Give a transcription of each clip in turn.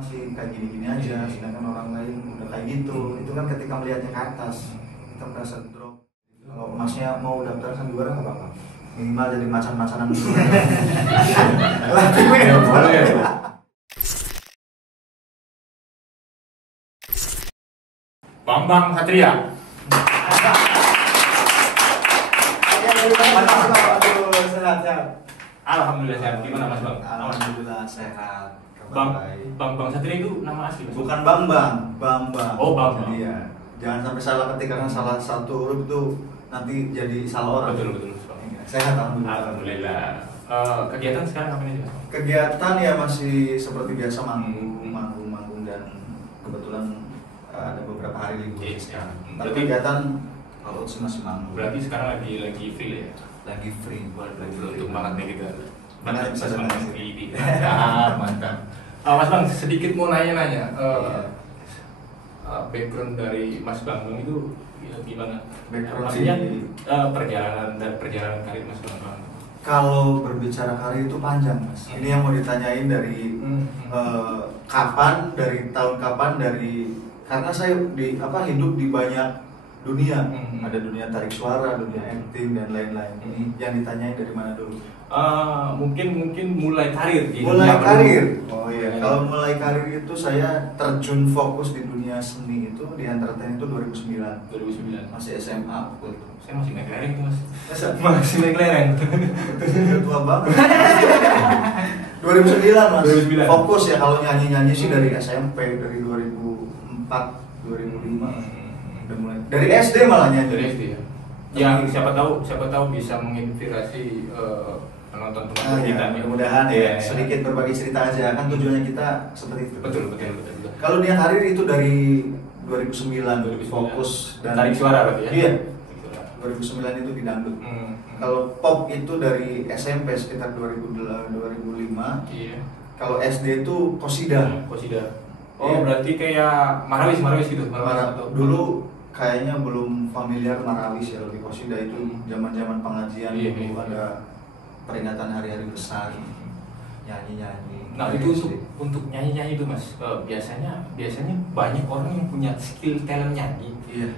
masih kayak gini-gini aja, sedangkan orang lain udah kayak gitu. Itu kan ketika melihatnya ke atas kita merasa drop. Kalau masnya mau daftar sandiwara nggak apa-apa, minimal jadi macan-macanan dulu. Boleh. Bambang Satria. Sehat. Alhamdulillah sehat. Gimana Mas Bang? Alhamdulillah sehat. Bambang Satria itu nama asli Mas? Bukan Bambang. Oh, Bambang. Iya. Jangan sampai salah ketik karena salah satu huruf itu nanti jadi salah orang. Betul Mas Bang. Sehat alhamdulillah. Alhamdulillah. Kegiatan sekarang apa aja? Kegiatan ya masih seperti biasa manggung dan kebetulan ada beberapa hari libur. Sekarang. Tapi kegiatan kalau sih masih manggung. Berarti sekarang lagi free ya? Lagi free. Beruntung banget nih kita. Mana bisa dengar ini. Mantap. Mas Bang, sedikit mau nanya-nanya. Background dari Mas Bambang itu gimana? Maksudnya perjalanan karir Mas Bambang. Kalau berbicara karir itu panjang Mas. Ini yang mau ditanyain dari kapan, dari tahun kapan, karena saya hidup di banyak dunia. Ada dunia tarik suara, dunia acting dan lain-lain. Ini yang ditanyain dari mana dulu? Mungkin mulai karir. Mulai karir. Oh iya. Kalau mulai karir itu saya terjun fokus di dunia seni itu di entertain itu 2009. 2009. Masih SMA waktu itu. Saya masih naik lereng tuh Mas. Masih naik lereng. Tua banget. 2009 Mas. 2009. Fokus ya kalau nyanyi sih dari SMP, dari 2004, 2005. Udah mulai. Dari SD malah nyanyi. Dari SD ya. Ya siapa tahu bisa menginspirasi penonton kita. Mudah-mudahan ya sedikit berbagi cerita aja, kan tujuannya kita seperti itu. Betul. Kalau dia karir itu dari 2009 fokus dan tarik suara berarti ya. Iya. 2009 itu di dangdut. Kalau pop itu dari SMP sekitar 2005. Iya. Kalau SD itu Qosidah. Oh, Iya. berarti kayak Marawis gitu. Dulu kayaknya belum familiar Marawis ya, lebih Qosidah itu zaman-zaman pengajian dulu ada peringatan hari-hari besar, nyanyi-nyanyi. Nah itu untuk nyanyi itu Mas, biasanya banyak orang yang punya skill talent nyanyi,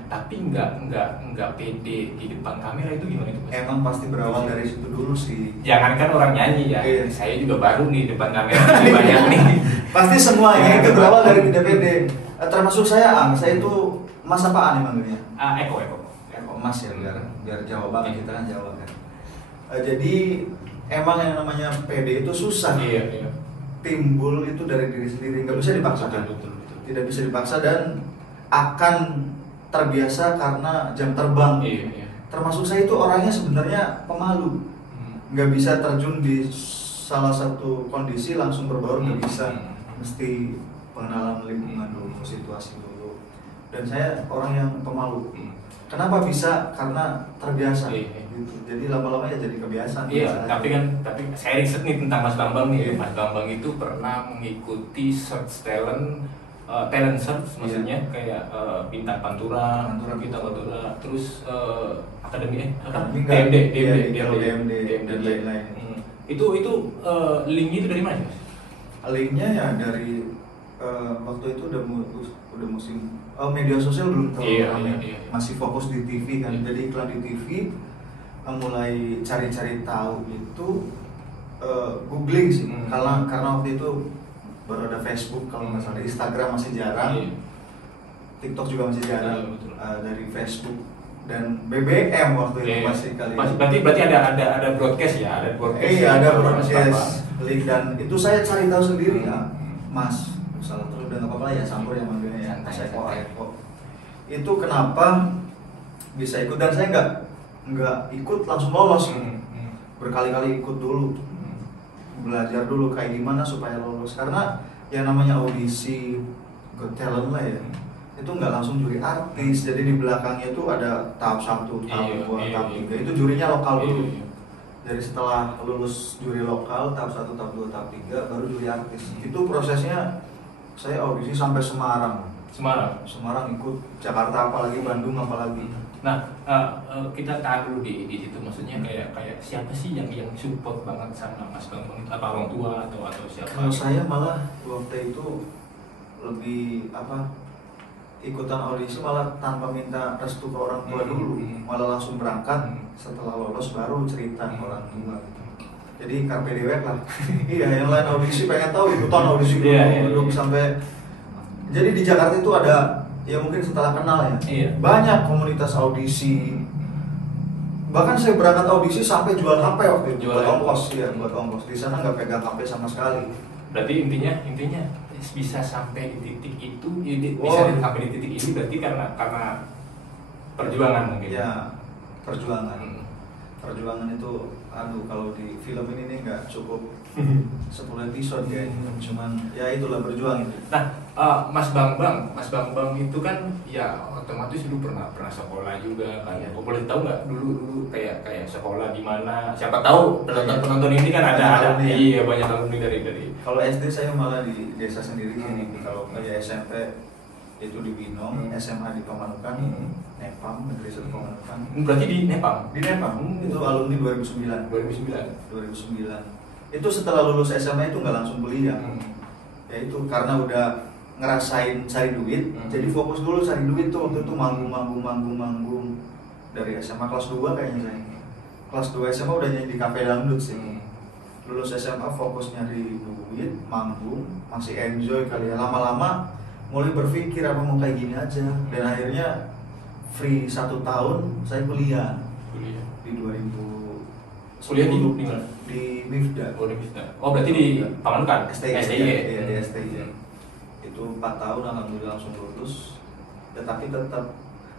tapi nggak pede di depan kamera, itu gimana itu Mas? Emang pasti berawal dari situ dulu sih. Jangankan orang nyanyi ya, saya juga baru nih depan kamera banyak nih. Pasti semuanya itu berawal dari tidak pede. Termasuk saya itu Mas apaan nih manggilnya? Eko Mas ya, biar Jawa banget, kita kan Jawa kan. Jadi emang yang namanya pede itu susah. Iya. Timbul itu dari diri sendiri, nggak bisa dipaksakan. Betul. Tidak bisa dipaksa dan akan terbiasa karena jam terbang. Iya. Termasuk saya itu orangnya sebenarnya pemalu, nggak bisa terjun di salah satu kondisi langsung berbaur, nggak bisa. Mesti pengenalan lingkungan dulu, situasi dulu. Dan saya orang yang pemalu. Kenapa bisa? Karena terbiasa. Gitu. Jadi lama-lama ya jadi kebiasaan. Iya, tapi saya riset nih tentang Mas Bambang nih. Mas Bambang itu pernah mengikuti search talent search, maksudnya kayak bintang pantura, terus akademi DMD dan lain-lain. Itu linknya itu dari mana Mas? Linknya ya dari waktu itu udah musim media sosial belum terlalu ramai. Masih fokus di TV kan. Jadi iklan di TV, mulai cari-cari tahu itu googling sih. Karena waktu itu baru ada Facebook, kalau nggak salah Instagram masih jarang. TikTok juga masih jarang. Dari Facebook dan BBM waktu itu masih kali. Berarti ada broadcast ya, ada broadcast. Iya, ada broadcast link, dan itu saya cari tahu sendiri ya. Mas, salah terus udah nggak apa-apa ya, campur yang manggilnya ya. Saya Eko. Itu kenapa bisa ikut, dan saya nggak ikut langsung lolos. Berkali-kali ikut dulu. Belajar dulu kayak gimana supaya lolos, karena yang namanya audisi Got Talent lah ya, itu nggak langsung juri artis. Jadi di belakangnya itu ada tahap 1, tahap 2, tahap 3. Itu jurinya lokal dulu. Dari setelah lulus juri lokal tahap 1, tahap 2, tahap 3 baru juri artis. Itu prosesnya saya audisi sampai Semarang ikut, Jakarta apalagi, Bandung apalagi. Nah, kita tahan dulu di situ, maksudnya kayak siapa sih yang support banget sama Mas Bambang itu? Apa orang tua atau siapa? Kalau saya malah waktu itu lebih apa, ikutan audisi malah tanpa minta restu ke orang tua dulu, malah langsung berangkat, setelah lolos baru cerita ke orang tua gitu. Jadi carpe diem lah. Iya, yang lain audisi pengen tahu, ikutan audisi dulu, duduk sampai. Jadi di Jakarta itu ada, ya mungkin setelah kenal ya, banyak komunitas audisi. Bahkan saya berangkat audisi sampai jual HP waktu itu, buat ongkos ya, buat ongkos. Di sana nggak pegang HP sama sekali. Berarti intinya bisa sampai di titik itu, bisa sampai di titik ini berarti karena perjuangan mungkin. Ya, perjuangan. Perjuangan itu, kalau di film ini nih nggak cukup 10 episode ya, cuman ya itulah berjuang itu. Nah, Mas Bambang itu kan ya otomatis dulu pernah sekolah juga kan. Kok boleh tahu nggak dulu kayak sekolah di mana? Siapa tahu penonton ini kan ada iya banyak alumni dari. Kalau SD saya malah di desa sendiri ini. Kalau kayak SMP itu di Binong, SMA di Pamanukan, Nepam, Negeri 1 Pamanukan. Berarti di Nepam? Di Nepam, itu alumni 2009. Itu setelah lulus SMA itu nggak langsung kuliah. Ya itu karena udah ngerasain cari duit, jadi fokus dulu cari duit tuh. Waktu itu manggung dari SMA kelas 2 kayaknya saya. Kelas 2 SMA udah nyanyi di kafe dangdut sih. Lulus SMA fokus nyari duit, manggung, masih enjoy kali ya. Lama-lama mulai berpikir apa mau kayak gini aja, dan akhirnya free 1 tahun saya kuliah di 2000. Kuliah di mana? Di MIFDA. Oh berarti di Pamanukan? STI. Iya di STI. Itu 4 tahun alhamdulillah langsung lulus. Tetapi tetap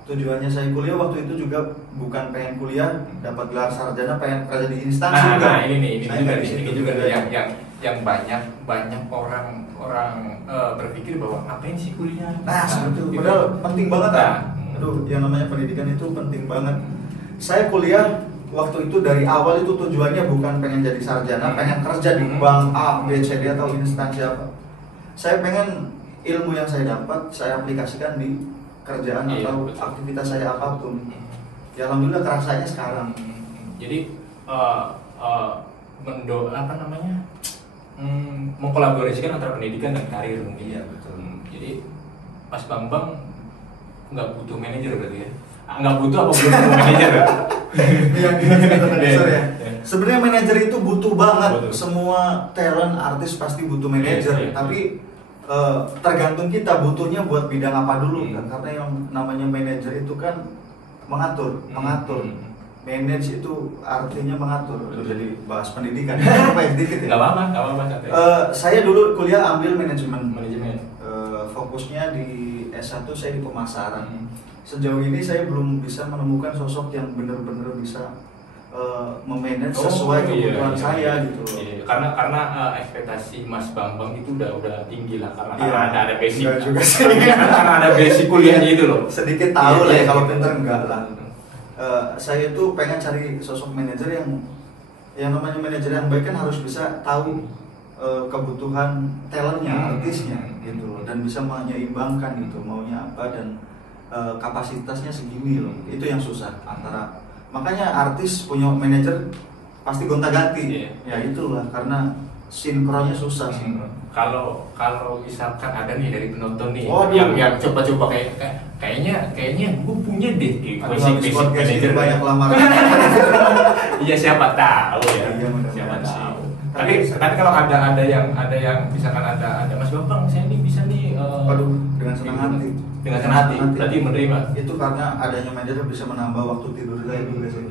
tujuannya saya kuliah waktu itu juga bukan pengen kuliah dapat gelar sarjana, pengen kerja di instansi juga. Nah ini juga yang banyak orang berpikir bahwa ngapain sih kuliah? Nah, sebetulnya padahal penting banget kan. Yang namanya pendidikan itu penting banget. Saya kuliah waktu itu dari awal itu tujuannya bukan pengen jadi sarjana, pengen kerja di bank A, B, C, D atau instansi apa. Saya pengen ilmu yang saya dapat saya aplikasikan di kerjaan atau aktivitas saya apapun. Ya alhamdulillah kerasanya sekarang. Jadi mengkolaborasikan antara pendidikan dan karir mungkin. Iya betul. Jadi Mas Bambang nggak butuh manajer berarti ya? Nggak butuh apa belum butuh manajer ya? Ya. Sebenarnya manajer itu butuh banget. Semua talent artis pasti butuh manajer. Tapi tergantung kita butuhnya buat bidang apa dulu kan? Karena yang namanya manajer itu kan mengatur. Manage itu artinya mengatur. Jadi bahas pendidikan. Sedikit ya. Gak apa-apa. Saya dulu kuliah ambil manajemen. Fokusnya di S1 saya di pemasaran. Sejauh ini saya belum bisa menemukan sosok yang benar-benar bisa memanage sesuai kebutuhan saya gitu. Iya. Karena ekspektasi Mas Bambang itu udah tinggi lah karena ada basic. Karena ada basic kuliahnya itu loh. Sedikit tahu lah ya, kalau pinter enggak lah. Saya itu pengen cari sosok manajer yang namanya manajer yang baik kan harus bisa tahu kebutuhan talentnya, artisnya gitu, dan bisa menyeimbangkan gitu maunya apa dan kapasitasnya segini loh. Itu yang susah makanya artis punya manajer pasti gonta-ganti. Ya itulah karena sinkronnya susah sih. Kalau misalkan ada nih dari penonton nih yang coba-coba kayaknya gue punya deh basic manager banyak lamaran. Iya siapa tahu ya. Siapa tahu. Tapi kalau ada yang misalkan ada Mas Bambang saya ini bisa nih. Dengan senang hati. Dengan senang hati. Berarti menerima. Itu karena adanya manajer bisa menambah waktu tidur saya juga sih.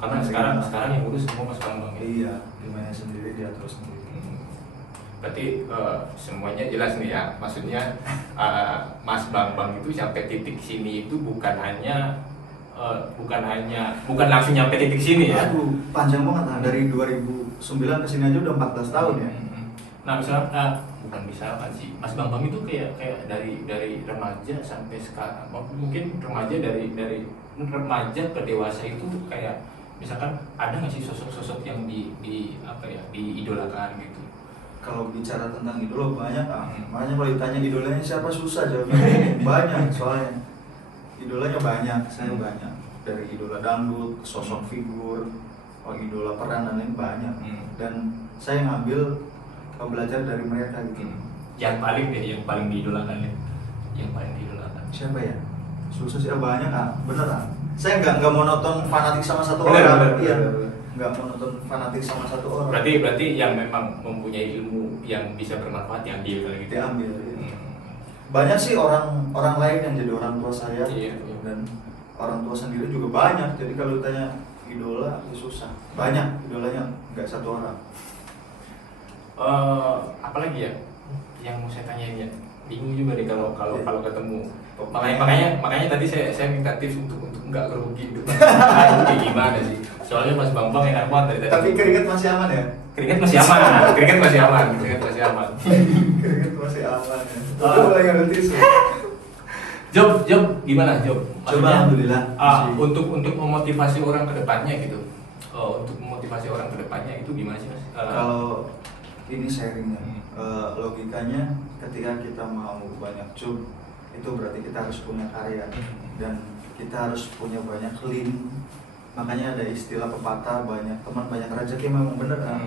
Karena sekarang yang urus semua Mas Bambang. Iya, dimana sendiri dia terus sendiri. Berarti semuanya jelas nih ya, maksudnya Mas Bambang itu sampai titik sini itu bukan langsung nyampe titik sini ya. Aduh, panjang banget nah. Dari 2009 ke sini aja udah 14 tahun ya. Nah, misalnya bukan misalkan sih, Mas Bambang itu kayak dari remaja sampai sekarang, mungkin remaja dari remaja ke dewasa itu kayak misalkan ada nggak sih sosok-sosok yang diidolakan gitu? Kalau bicara tentang idola banyak makanya kalau ditanya idolanya siapa susah jawabnya. Banyak soalnya idolanya banyak, saya banyak, dari idola dangdut, sosok figur, idola peran dan lain banyak. Dan saya ngambil belajar dari mereka gitu. yang paling diidolakan ya, yang paling diidolakan. Siapa ya? Susah sih, banyak beneran. Saya nggak monoton fanatik sama satu Bener, orang. bener, Iya. bener. Nggak monoton fanatik sama satu orang. Berarti yang memang mempunyai ilmu yang bisa bermanfaat diambil kali gitu. Diambil. Ya. Banyak sih orang lain yang jadi orang tua saya. Iya. Dan orang tua sendiri juga banyak. Jadi kalau tanya idola ya susah. Banyak idolanya, nggak satu orang. Apalagi ya yang mau saya tanyain ya, bingung juga nih kalau Iya. kalau ketemu. Makanya tadi saya minta tips untuk nggak grogi gitu. Nah, itu gimana sih? Soalnya Mas Bambang enak banget dari tadi. Tapi keringet masih aman ya? Keringet masih aman. Keringet masih aman. Keringet masih aman ya. Ah. Itu lagi ada tisu. Job gimana Job? Coba alhamdulillah. Untuk memotivasi orang ke depannya gitu. Untuk memotivasi orang ke depannya itu gimana sih Mas? Kalau ini sharingnya, logikanya ketika kita mau banyak job itu berarti kita harus punya karya dan kita harus punya banyak link. Makanya ada istilah pepatah banyak teman banyak rezeki, memang bener kan?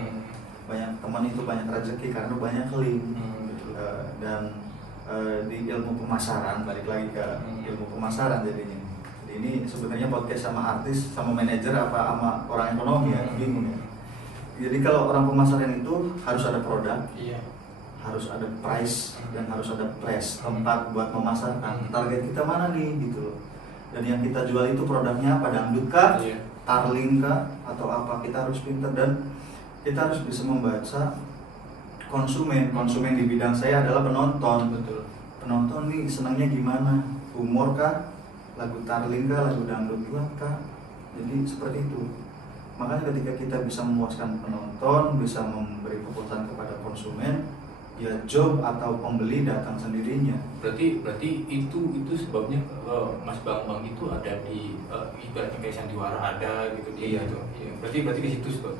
Banyak teman itu banyak rezeki karena banyak link. Dan di ilmu pemasaran, balik lagi ke ilmu pemasaran jadinya. Jadi ini sebenarnya podcast sama artis sama manajer apa sama orang ekonomi ya, bingung ya. Jadi kalau orang pemasaran itu harus ada produk, Iya. harus ada price dan harus ada place, tempat buat memasarkan. Target kita mana nih gitu loh. Dan yang kita jual itu produknya apa, dangdut kah, Iya. tarling kah, atau apa. Kita harus pintar dan kita harus bisa membaca konsumen. Konsumen di bidang saya adalah penonton. Betul. Penonton nih senangnya gimana, humor kah, lagu tarling kah, lagu dangdut kah. Jadi seperti itu. Makanya ketika kita bisa memuaskan penonton, bisa memberi kepuasan kepada konsumen, ya job atau pembeli datang sendirinya. Berarti itu sebabnya Mas Bambang itu ada di ibaratnya kayak sandiwara ada gitu dia Iya. gitu. Iya. Berarti ke situ sebab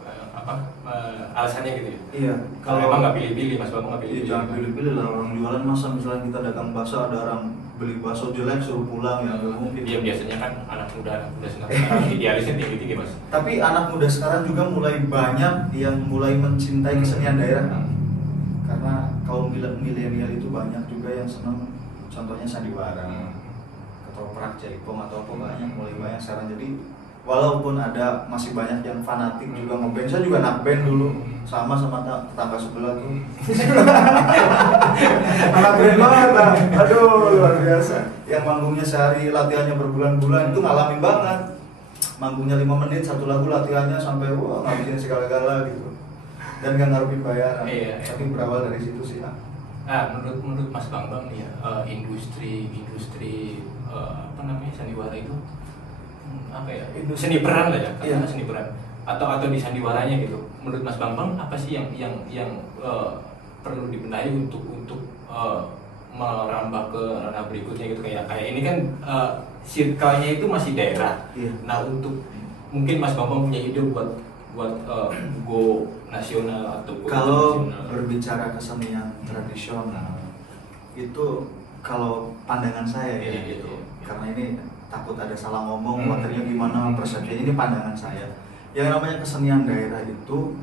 alasannya gitu ya. Iya. Kalau memang nggak pilih-pilih Mas Bambang nggak Iya, pilih-pilih. jangan pilih-pilih lah orang jualan. Masa misalnya kita dagang bakso ada orang beli bakso jelek suruh pulang, ya nggak mungkin. Dia biasanya kan anak muda sekarang idealisnya tinggi Mas. Tapi anak muda sekarang juga mulai banyak yang mulai mencintai kesenian daerah kan? Karena kaum milenial itu banyak juga yang senang, contohnya sandiwara, ketoprak, jaipong atau apa, mulai banyak sekarang. Jadi walaupun ada masih banyak yang fanatik juga ngeband, saya juga anak band dulu sama tetangga sebelah tuh. Anak band banget lah. Aduh luar biasa. Yang manggungnya sehari latihannya berbulan-bulan itu ngalamin banget. Manggungnya 5 menit satu lagu, latihannya sampai wah ngabisin segala-gala gitu. Dan gak ngarepin bayaran. Iya. Tapi berawal dari situ sih. Nah, menurut Mas Bambang nih ya, industri apa namanya sandiwara itu apa ya? Seni peran lah ya, Iya. seni peran. Atau di sandiwaranya gitu. Menurut Mas Bambang apa sih yang perlu dibenahi untuk merambah ke ranah berikutnya gitu, kayak ini kan circle-nya itu masih daerah. Iya. Nah, untuk mungkin Mas Bambang punya ide buat go nasional atau go Kalau internasional. berbicara kesenian tradisional itu kalau pandangan saya ya Iya, gitu. iya. Karena ini takut ada salah ngomong, materinya gimana, persepsinya, ini pandangan saya. Yang namanya kesenian daerah itu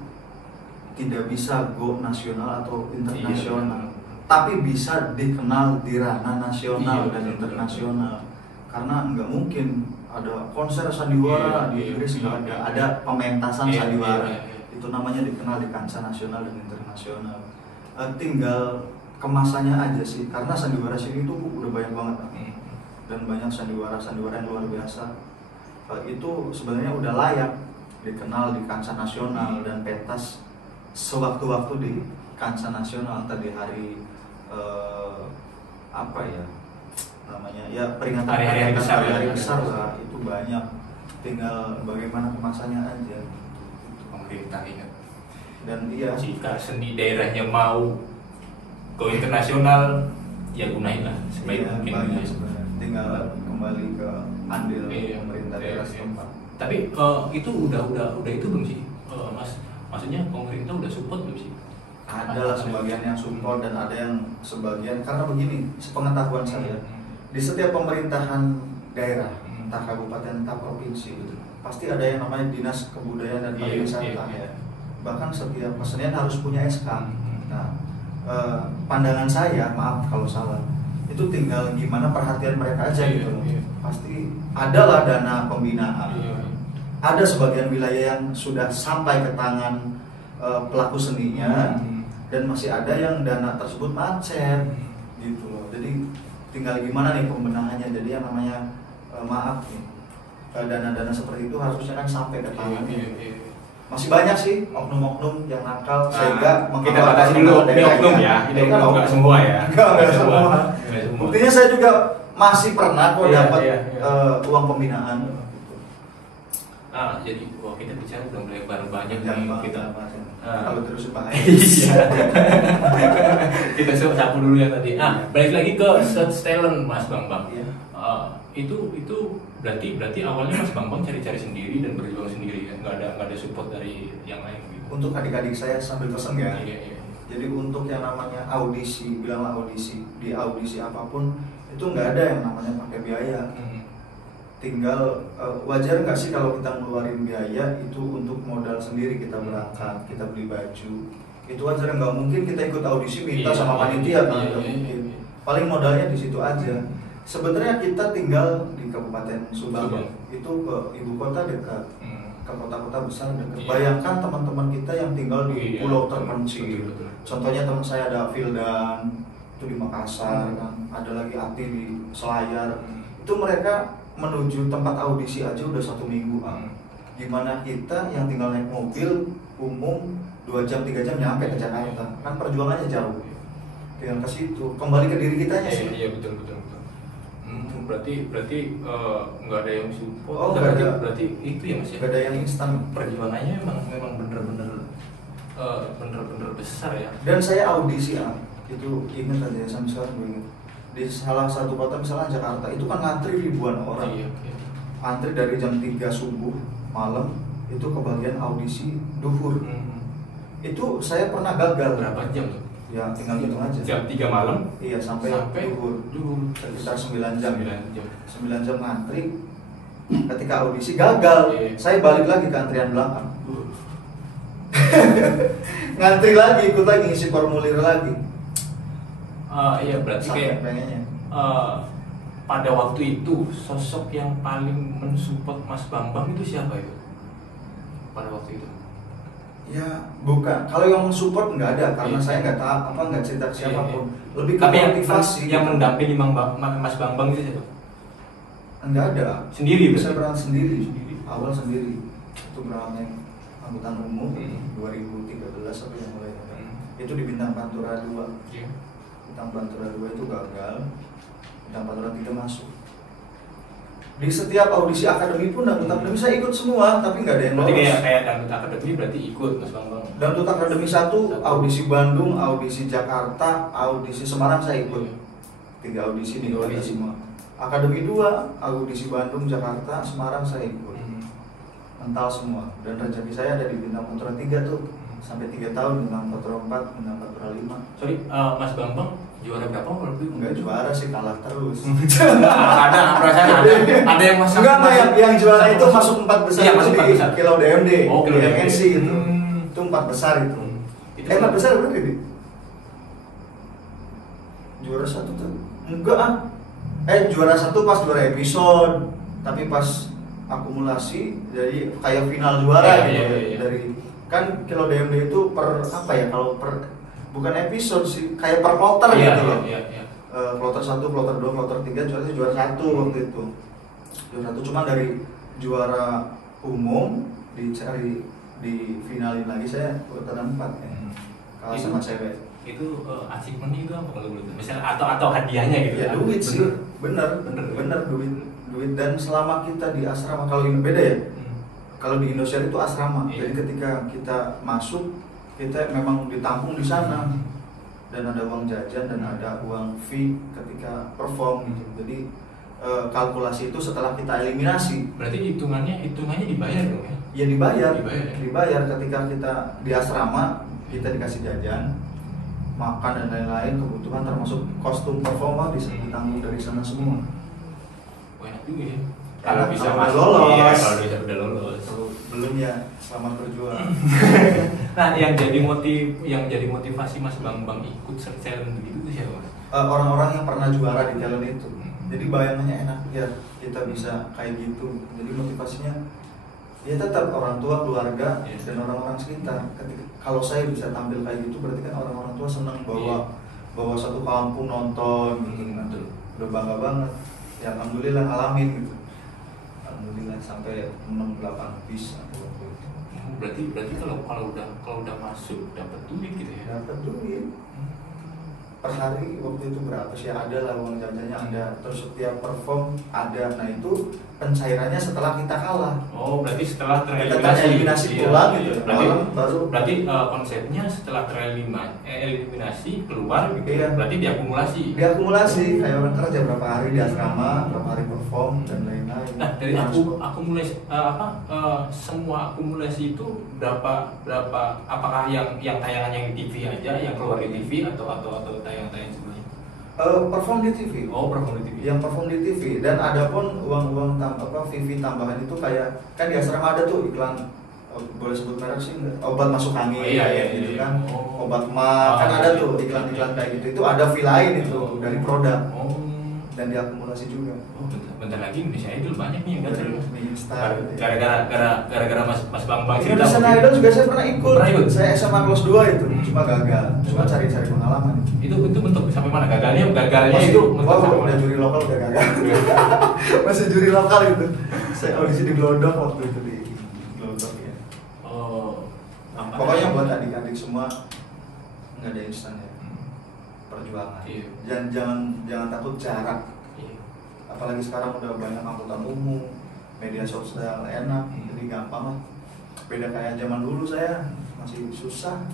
tidak bisa go nasional atau internasional. Tapi bisa dikenal di ranah nasional dan internasional. Karena nggak mungkin ada konser sandiwara di Inggris, nggak ada pementasan sandiwara. Itu namanya dikenal di kancah nasional dan internasional. Tinggal kemasannya aja sih, karena sandiwara sini tuh udah banyak banget dan banyak sandiwara yang luar biasa. Itu sebenarnya udah layak dikenal di kancah nasional dan pentas sewaktu-waktu di kancah nasional. Tadi hari apa ya namanya ya, peringatan hari-hari besar lah, itu banyak. Tinggal bagaimana kemasannya aja. Pemerintah ingat. Dan iya, Jika seni daerahnya mau go internasional, ya gunain lah sebaik iya, mungkin. banyak sebenarnya. Tinggal kembali ke andil Iya, pemerintah iya, daerah iya. setempat. Tapi itu udah itu belum sih, Mas? Maksudnya pemerintah udah support belum sih? Ada lah sebagian yang support dan ada yang sebagian, karena begini, sepengetahuan saya, di setiap pemerintahan daerah, entah kabupaten entah provinsi, pasti ada yang namanya dinas kebudayaan dan Iya, pariwisata. iya. Bahkan setiap kesenian harus punya SK. Nah, pandangan saya, maaf kalau salah, itu tinggal gimana perhatian mereka aja gitu loh. Pasti adalah dana pembinaan. Ada sebagian wilayah yang sudah sampai ke tangan pelaku seninya, dan masih ada yang dana tersebut macet gitu loh. Jadi tinggal gimana nih pembenahannya. Jadi yang namanya maaf nih, dana-dana seperti itu harusnya kan sampai ke tangan. Masih banyak sih oknum-oknum yang nakal sehingga kita batasi dulu ini oknum ya, ini kan enggak semua ya. Enggak semua. Buktinya saya juga masih pernah kok dapat uang pembinaan. Jadi kita bicara udah lebar banyak nih kita. Kalau terus bahaya. Iya. Kita sapu dulu ya tadi. Balik lagi ke search talent Mas Bambang. Itu berarti awalnya Mas Bambang cari-cari sendiri dan berjuang sendiri ya, nggak ada support dari yang lain gitu. Untuk adik-adik saya sambil pesen ya. Iya. Jadi untuk yang namanya audisi, bilanglah audisi, di audisi apapun itu nggak ada yang namanya pakai biaya. Tinggal wajar nggak sih kalau kita ngeluarin biaya itu untuk modal sendiri, kita berangkat, kita beli baju, itu wajar. Nggak mungkin kita ikut audisi minta sama panitia kan, nggak mungkin. Paling modalnya di situ aja. Sebenarnya kita tinggal di Kabupaten Subang, itu ke ibu kota dekat, ke kota-kota besar dekat. Bayangkan teman-teman kita yang tinggal di pulau terpencil. Contohnya teman saya ada Vildan, itu di Makassar kan, ada lagi Ati di Selayar. Itu mereka menuju tempat audisi aja udah 1 minggu. Gimana kita yang tinggal naik mobil umum 2 jam 3 jam nyampe ke Jakarta, kan perjuangannya jauh. Tinggal ke situ, kembali ke diri kitanya sih. Iya betul. Berarti nggak ada yang support. Berarti itu ya Mas ya. Nggak ada yang instan. Perjuangannya memang bener-bener besar ya. Dan saya audisi itu ingat aja sampai sekarang gue ingat. Di salah satu kota misalnya Jakarta itu kan ngantri ribuan orang. Antri dari jam 3 subuh malam itu ke bagian audisi duhur. Itu saya pernah gagal. Berapa jam tuh? Ya tinggal hitung aja. Jam 3 malam? Iya sampai duhur. Sekitar 9 jam. 9 jam ngantri. Ketika audisi gagal, saya balik lagi ke antrian belakang. Ngantri lagi, ikut lagi ngisi formulir lagi. Iya berarti kayak pada waktu itu sosok yang paling mensupport Mas Bambang itu siapa itu? Pada waktu itu? Ya bukan, kalau yang mensupport nggak ada karena saya nggak cerita ke siapapun. Lebih ke motivasi. Yang mendampingi Mas Bambang itu siapa? Nggak ada. Sendiri? Saya berangkat sendiri. Awal sendiri. Itu berangkat angkutan umum 2013 apa yang mulai. Itu di Bintang Pantura 2. Bintang Pantura 2 itu gagal, Bintang Pantura 3 masuk. Di setiap audisi akademi pun Dangdut Akademi saya ikut semua, tapi nggak ada yang lolos. Berarti kayak Dangdut Akademi berarti ikut Mas Bambang. Dangdut Akademi 1, audisi Bandung, audisi Jakarta, audisi Semarang saya ikut. 3 audisi di semua. Akademi 2, audisi Bandung, Jakarta, Semarang saya ikut. Mental semua. Dan rezeki saya ada di Bintang Pantura 3 tuh. Sampai 3 tahun, Bintang Pantura 4, Bintang Pantura 5. Sorry, Mas Bambang juara berapa waktu itu? Enggak juara sih, kalah terus. Ada perasaan ada yang masuk. Enggak, yang juara itu masuk 4 besar. Iya, masuk 4 besar. Kilau DMD. Oh, Kilau DMNC itu. Itu 4 besar itu. 4 besar berapa ini? Juara 1 tuh. Enggak juara 1 pas juara episode. Tapi pas akumulasi jadi kayak final juara gitu. Iya. Dari kan Kilau DMD itu per apa ya, kalau per bukan episode sih, kayak per kloter gitu loh. Kloter 1, kloter 2, kloter 3, juara 1 waktu itu. Juara 1 cuma dari juara umum dicari di finalin lagi saya urutan 4 ya. Kalah sama cewek. Itu achievement itu apa kalau boleh? Misalnya atau hadiahnya gitu ya? Duit sih. Bener duit. Dan selama kita di asrama, kalau ini beda ya. Kalau di Indonesia itu asrama, jadi ketika kita masuk, kita memang ditampung di sana, dan ada uang jajan dan ada uang fee ketika perform gitu. Jadi kalkulasi itu setelah kita eliminasi. Berarti hitungannya dibayar dong ya? Ya dibayar ketika kita di asrama, kita dikasih jajan, makan dan lain-lain, kebutuhan termasuk kostum performa bisa ditanggung dari sana semua. Enak juga ya. Kalau bisa udah masuk, lolos. iya, kalau bisa udah lolos. Belum ya, selamat berjuang. Nah, yang jadi motivasi Mas Bambang ikut search talent begitu tuh siapa, Mas? Orang-orang yang pernah juara di talent itu. Jadi bayangannya enak ya, kita bisa kayak gitu. Jadi motivasinya ya tetap orang tua, keluarga, dan orang-orang sekitar. Kalau saya bisa tampil kayak gitu, berarti kan orang-orang tua senang bawa satu kampung nonton gitu kan. Udah bangga banget. Ya alhamdulillah ngalamin gitu. Alhamdulillah sampai 6-8 bis waktu itu. Berarti kalau udah masuk dapat duit gitu ya? Dapat duit. Per hari waktu itu berapa sih? Ada lah uang jajannya ada. Terus setiap perform ada. Nah itu pencairannya setelah kita kalah. Oh, berarti setelah kita tereliminasi pulang gitu. Berarti konsepnya setelah tereliminasi keluar gitu. Iya. Berarti diakumulasi. Diakumulasi kayak orang kerja berapa hari di asrama, berapa hari perform dan lain-lain. Nah, dari akumulasi semua akumulasi itu berapa apakah yang tayangan yang di TV aja, yang keluar di TV atau tayangan-tayangan sebelumnya? Perform di TV. Oh, perform di TV. Yang perform di TV dan ada pun uang VV tambahan itu kayak kan di asrama ada tuh iklan boleh sebut merek sih enggak? Obat masuk angin gitu kan. Obat mah kan ada tuh iklan-iklan kayak gitu. Itu ada fee lain itu dari produk. Dan diakumulasi juga. Oh, bentar lagi Indonesia Idol banyak nih yang datang. Gara-gara Mas Bambang cerita. Indonesia Idol juga saya pernah ikut. Saya SMA kelas 2 itu, Hmm. cuma gagal. Cuma cari-cari pengalaman. Itu bentuk sampai mana gagalnya itu udah juri lokal udah gagal. Masih juri lokal itu. Saya audisi di Glodok waktu itu di Glodok ya. Pokoknya buat adik-adik semua nggak ada instan ya. Perjuangan. Iya. Jangan takut jarak. Iya. Apalagi sekarang udah banyak angkutan umum, media sosial enak, jadi gampang lah. Beda kayak zaman dulu saya masih susah.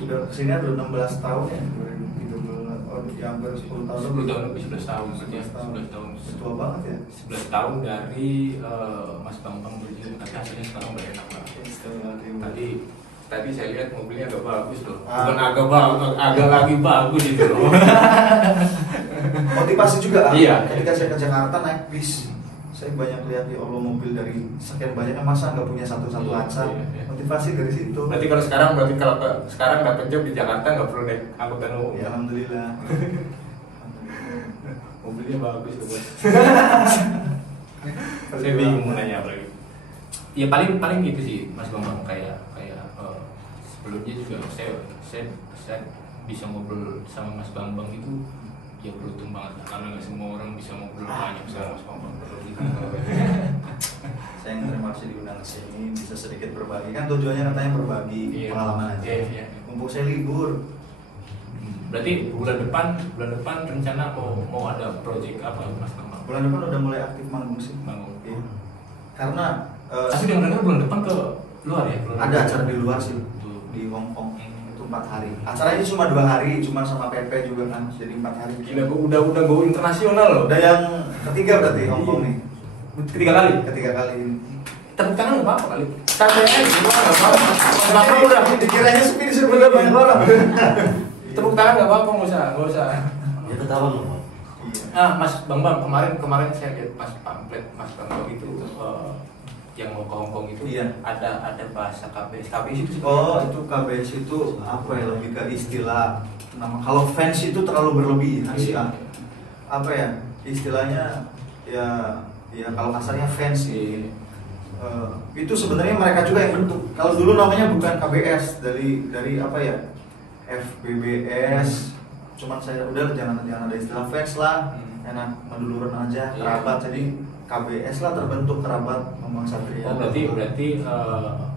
Udah kesini udah 16 tahun ya, 2013, ya hampir 10 tahun. 10 tahun lebih 11 tahun. 11 tahun. Tua banget ya. 11 tahun dari Mas Bambang berjalan, tapi hasilnya sekarang udah enak banget. Tadi saya lihat mobilnya agak bagus loh. Bukan agak lagi bagus itu loh. Motivasi juga. Iya. Ketika saya ke Jakarta naik bis, saya banyak lihat ya Allah mobil dari sekian banyaknya masa nggak punya satu-satu aca. Iya. Motivasi dari situ. Berarti kalau sekarang dapat job di Jakarta nggak perlu naik angkutan umum. Ya alhamdulillah. Mobilnya bagus loh. Saya bingung mau nanya apa lagi. Ya paling gitu sih Mas Bambang kayak sebelumnya juga saya bisa ngobrol sama Mas Bambang itu ya beruntung banget karena nggak semua orang bisa ngobrol banyak sama Mas Bambang. Saya yang terima kasih diundang ke sini bisa sedikit berbagi kan tujuannya katanya berbagi pengalaman aja. Iya. Mumpung saya libur. Berarti bulan depan rencana mau ada project apa Mas Bambang? Bulan depan udah mulai aktif manggung sih. Manggung. Iya. Karena tapi dengar bulan depan ke luar ya? Ada acara di luar sih. Di Hong Kong itu 4 hari. Acaranya cuma 2 hari, cuma sama PP juga kan, jadi 4 hari. Gila, udah go internasional loh. Udah yang ketiga berarti Hong Kong nih. Ketiga kali ini. Tepuk tangan nggak apa-apa kali. Santai aja, nggak apa-apa. Bapak udah dikiranya sepi di suruh banyak orang. Tepuk tangan nggak apa-apa, nggak usah. Ya ketawa loh. Mas Bambang kemarin saya lihat pas pamflet Mas Bambang itu yang mau ke Hong Kong itu ada bahasa KBS itu. Oh, itu KBS itu apa ya, lebih ke istilah nama. Kalau fans itu terlalu berlebihan sih. Apa ya istilahnya ya kalau kasarnya fans sih. Itu sebenarnya mereka juga yang bentuk. Kalau dulu namanya bukan KBS dari apa ya FBBS. Cuman saya udah jangan ada istilah fans lah. Enak menduluran aja kerabat. Jadi KBS lah terbentuk kerabat Bambang Satria. Oh berarti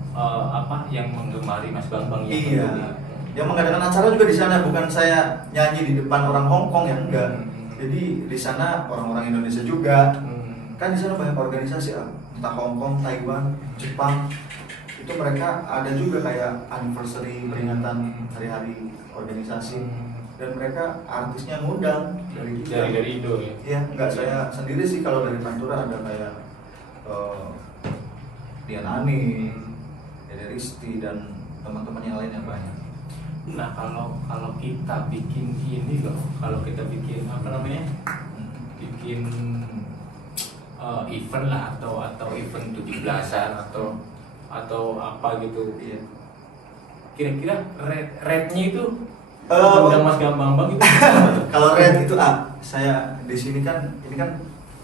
apa yang menggemari Mas Bambang yang iya. Yang mengadakan acara juga di sana, bukan saya nyanyi di depan orang Hong Kong ya enggak. Jadi di sana orang-orang Indonesia juga. Kan di sana banyak organisasi entah Hong Kong, Taiwan, Jepang. Itu mereka ada juga kayak anniversary peringatan hari-hari organisasi. Dan mereka artisnya ngundang dari Indo ya? Iya, enggak saya sendiri sih. Kalau dari Pantura ada kayak Dian Ani, Dede Risti dan teman-teman yang lainnya banyak. Nah kalau kita bikin ini loh, kalau kita bikin apa namanya, bikin event lah atau event 17-an atau apa gitu. Iya. Kira-kira rate-nya itu undang Mas Bambang itu kalau rate itu saya di sini kan ini kan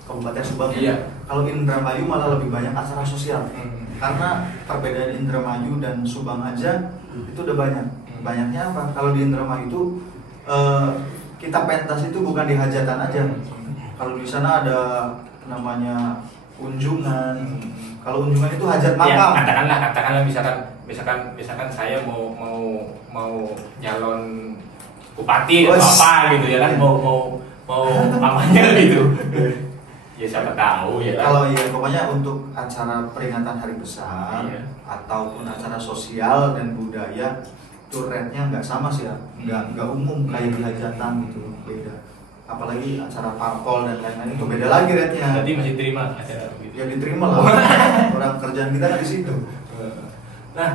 Kabupaten Subang ya. Iya. Kalau Indramayu malah lebih banyak acara sosial. Karena perbedaan Indramayu dan Subang aja itu udah banyak. Banyaknya apa? Kalau di Indramayu itu kita pentas itu bukan di hajatan aja. Kalau di sana ada namanya unjungan. Kalau unjungan itu hajat makam. Ya, katakanlah misalkan saya mau nyalon bupati atau apa gitu ya kan, mau kampanye gitu. Ya siapa tahu ya kan. Kalau ya pokoknya untuk acara peringatan hari besar ataupun acara sosial dan budaya itu rate-nya nggak sama sih ya, nggak umum kayak di hajatan gitu, beda. Apalagi acara parpol dan lain-lain itu beda lagi rate-nya. Berarti masih terima acara gitu. Ya diterima lah. Orang kerjaan kita kan di situ. Nah,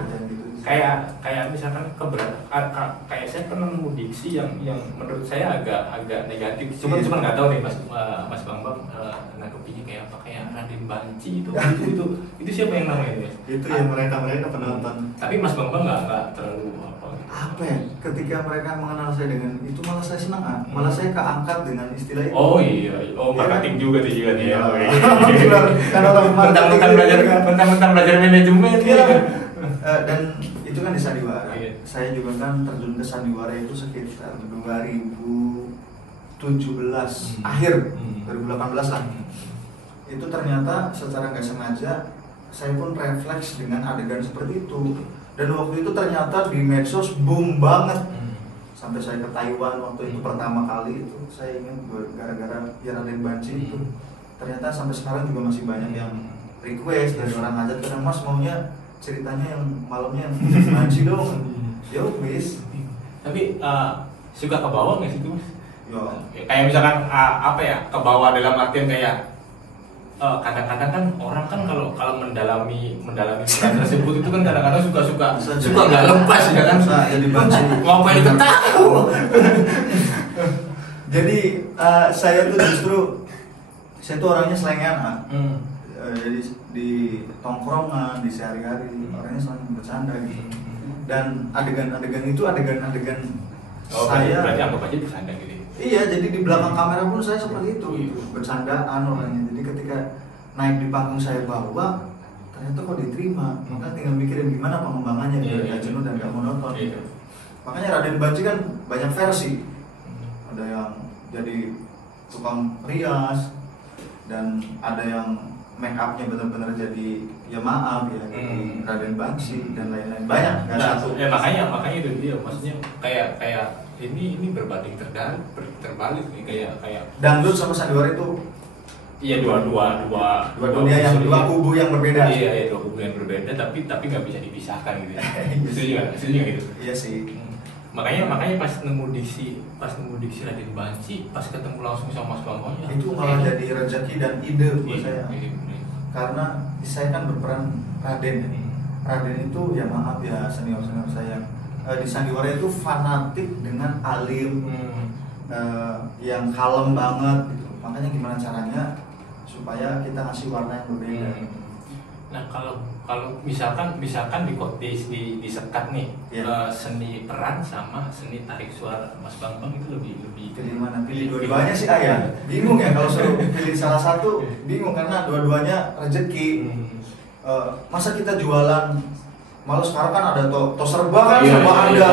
kayak misalkan kayak saya pernah nemu diksi yang menurut saya agak negatif. Cuma nggak tahu nih Mas Bambang nangkepinnya kayak apa, kayak Raden Banci itu siapa yang namanya? Itu yang mereka penonton. Tapi Mas Bambang nggak terlalu apa ya, ketika mereka mengenal saya dengan itu malah saya senang malah saya keangkat dengan istilah itu. Oh iya, marketing juga dia. Kan orang mentang belajar manajemen dan itu kan di sandiwara. Iya. Saya juga kan terjun ke sandiwara itu sekitar 2017 akhir 2018 lah. Itu ternyata secara nggak sengaja saya pun refleks dengan adegan seperti itu. Dan waktu itu ternyata di medsos boom banget. Sampai saya ke Taiwan waktu itu pertama kali itu, saya ingat gara-gara Raden Banci itu. Ternyata sampai sekarang juga masih banyak yang request dari orang hajat, kadang Mas maunya ceritanya yang malamnya yang Banci dong. Ya wis. Tapi suka ke bawah nggak sih itu Mas? Ya. Kayak misalkan apa ya, ke bawah dalam artian kayak kadang-kadang kan orang kan kalau mendalami peran tersebut itu kan kadang-kadang suka nggak lepas ya kan. Jadi Banci. Ngapain itu tahu? Jadi saya tuh justru saya tuh orangnya selengean jadi di tongkrongan, di sehari-hari orangnya selalu bercanda gitu. Dan adegan-adegan itu adegan-adegan saya. Berarti anggap aja bercanda gitu. Iya, jadi di belakang kamera pun saya seperti itu, gitu. Bercandaan orangnya. Jadi ketika naik di panggung saya bawa, ternyata kok diterima. Makanya tinggal mikirin gimana pengembangannya biar gak jenuh dan gak monoton. Gitu. Makanya Raden Banci kan banyak versi. Ada yang jadi tukang rias dan ada yang make upnya benar-benar jadi ya maaf ya jadi Raden Banci dan lain-lain. Banyak nggak satu. Ya makanya itu dia, maksudnya kayak ini berbanding terbalik nih, kayak dangdut sama sandiwara itu iya dua dunia yang dua kubu yang berbeda. Iya dua kubu yang berbeda tapi nggak bisa dipisahkan gitu. Setuju nggak gitu? Iya sih. Makanya pas nemu diksi Raden Banci, pas ketemu langsung sama Mas Bambang itu malah jadi rezeki dan ide buat saya. Karena saya kan berperan Raden. Raden itu ya maaf ya senior saya di sandiwara itu fanatik dengan alim yang kalem banget gitu. Makanya gimana caranya supaya kita ngasih warna yang berbeda. Nah kalau misalkan di sekat nih seni peran sama seni tarik suara Mas Bambang itu lebih pilih mana? Pilih dua-duanya sih ayah. Bingung ya kalau suruh pilih salah satu, bingung karena dua-duanya rezeki. Masa kita jualan, malah sekarang kan ada to serba kan serba ada.